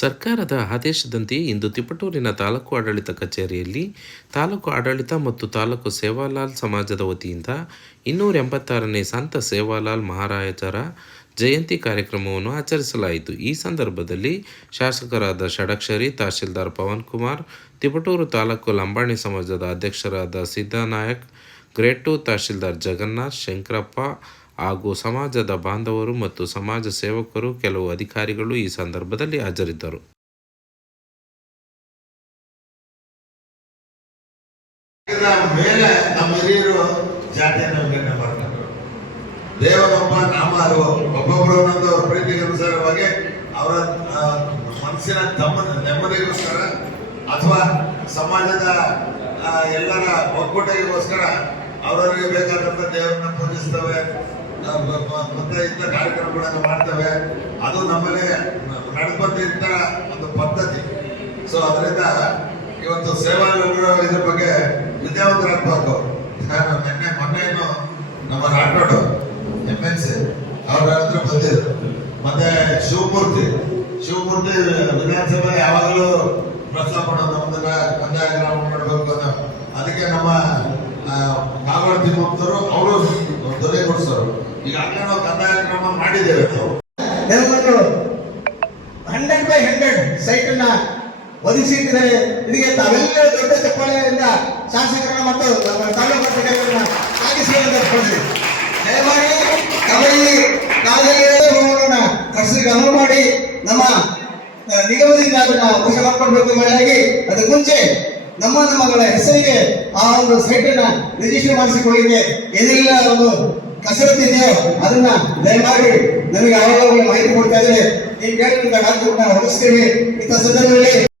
ಸರ್ಕಾರದ ಆದೇಶದಂತೆ ಇಂದು ತಿಪಟೂರಿನ ತಾಲೂಕು ಆಡಳಿತ ಕಚೇರಿಯಲ್ಲಿ ತಾಲೂಕು ಆಡಳಿತ ಮತ್ತು ತಾಲೂಕು ಸೇವಾಲಾಲ್ ಸಮಾಜದ ವತಿಯಿಂದ ಇನ್ನೂರ ಎಂಬತ್ತಾರನೇ ಸಂತ ಸೇವಾಲಾಲ್ ಮಹಾರಾಜರ ಜಯಂತಿ ಕಾರ್ಯಕ್ರಮವನ್ನು ಆಚರಿಸಲಾಯಿತು. ಈ ಸಂದರ್ಭದಲ್ಲಿ ಶಾಸಕರಾದ ಷಡಕ್ಷರಿ, ತಹಶೀಲ್ದಾರ್ ಪವನ್ ಕುಮಾರ್, ತಿಪಟೂರು ತಾಲೂಕು ಲಂಬಾಣಿ ಸಮಾಜದ ಅಧ್ಯಕ್ಷರಾದ ಸಿದ್ದನಾಯಕ್ ಗ್ರೇಟ್ ತಹಶೀಲ್ದಾರ್ ಜಗನ್ನಾಥ್, ಶಂಕರಪ್ಪ ಹಾಗೂ ಸಮಾಜದ ಬಾಂಧವರು ಮತ್ತು ಸಮಾಜ ಸೇವಕರು ಕೆಲವು ಅಧಿಕಾರಿಗಳು ಈ ಸಂದರ್ಭದಲ್ಲಿ ಹಾಜರಿದ್ದರು. ಮೇಲೆ ನಮ್ಮ ಹಿರಿಯರು ಜಾತಿಯನ್ನು ದೇವರೊಬ್ಬ ನಾಮ ಒಬ್ಬೊಬ್ಬರು ಒಂದೊಂದು ಅನುಸಾರವಾಗಿ ಅವರ ಮನಸ್ಸಿನ ತಮ್ಮ ನೆಮ್ಮದಿಗೋಸ್ಕರ ಅಥವಾ ಸಮಾಜದ ಎಲ್ಲರ ಒಕ್ಕೂಟಗೋಸ್ಕರ ಅವರವರಿಗೆ ಬೇಕಾದಂತ ದೇವರನ್ನ ಪೂಜಿಸ್ತವೆ ಇಂಥ ಕಾರ್ಯಕ್ರಮಗಳನ್ನು ಮಾಡ್ತವೆ. ಅದು ನಮ್ಮಲ್ಲಿ ನಡೆದು ಬಂದಿದ್ದ ಒಂದು ಪದ್ಧತಿ. ಸೊ ಅದರಿಂದ ಇವತ್ತು ಸೇವಾ ಇದ್ರ ಬಗ್ಗೆ ವಿದ್ಯಾವಂತರಾಗಬೇಕು ನಾನು ಮೊನ್ನೆ ಏನು ನಮ್ಮ ರಾಠೋಡು ಎಂ ಎನ್ ಸಿ ಅವ್ರ ಹತ್ರ ಬಂದಿದ್ರು ಮತ್ತೆ ಶಿವಮೂರ್ತಿ. ಶಿವಮೂರ್ತಿ ವಿಧಾನಸಭೆ ಯಾವಾಗಲೂ ಪ್ರಸ್ತಾಪ ಮಾಡೋದು ನಮ್ದನ್ನ ಕಂದಾಯ ಮಾಡಬೇಕು ಅದಕ್ಕೆ ನಮ್ಮ ಕಾಗವಾಡ ಮುಕ್ತರು ಈಗಾಗಲೇ ನಾವು ಕಂದಾಯ ಕ್ರಮ ಮಾಡಿದ್ದೇವೆ ಕೆಲವೊಂದು ಹಂಡ್ರೆಡ್ ಬೈ ಹಂಡ್ರೆಡ್ ಸೈಟ್ ಅನ್ನ ಒದಗಿಸಿದ್ರೆ ಇದಕ್ಕೆ ತಾವೆಲ್ಲ ದೊಡ್ಡ ಚಪ್ಪಾಳೆಯಿಂದ ಶಾಸಕರನ್ನ ಮತ್ತು ತಾಲೂಕು ಅಧಿಕಾರಿಗಳನ್ನ ಸಾಗಿಸುವಂತ ಕೊಡ್ರಿ ದಯಮಾಡಿ ಕಾಲದಲ್ಲಿ ಹೋಗೋಣ ಕರ್ಸಿಗೆ ಅನುವು ಮಾಡಿ. ನಮ್ಮ ನಿಗಮದಿಂದ ಅದನ್ನ ವಶ ಮಾಡ್ಕೊಳ್ಬೇಕು ಮಳೆಯಾಗಿ ಅದಕ್ಕೆ ಮುಂಚೆ ನಮ್ಮ ನಮ್ಮಗಳ ಹೆಸರಿಗೆ ಆ ಒಂದು ಸೈಟ್ ಅನ್ನ ರಿಜಿಸ್ಟರ್ ಮಾಡಿಸಿಕೊಳ್ಳಿಕ್ಕೆ ಏನೆಲ್ಲ, ಒಂದು ಕಸರತ್ತು ಇದೆಯೋ ಅದನ್ನ ದಯಮಾಡಿ ನನಗೆ ಆವಾಗ ಮಾಹಿತಿ ಕೊಡ್ತಾ ಇದ್ದಾರೆ ನೀವು ಹೇಳಿದಂತ ಡಾಕ್ಟರ್ ಹೊರಡಿಸ್ತೀವಿ ಇಂಥ ಸಂದರ್ಭದಲ್ಲಿ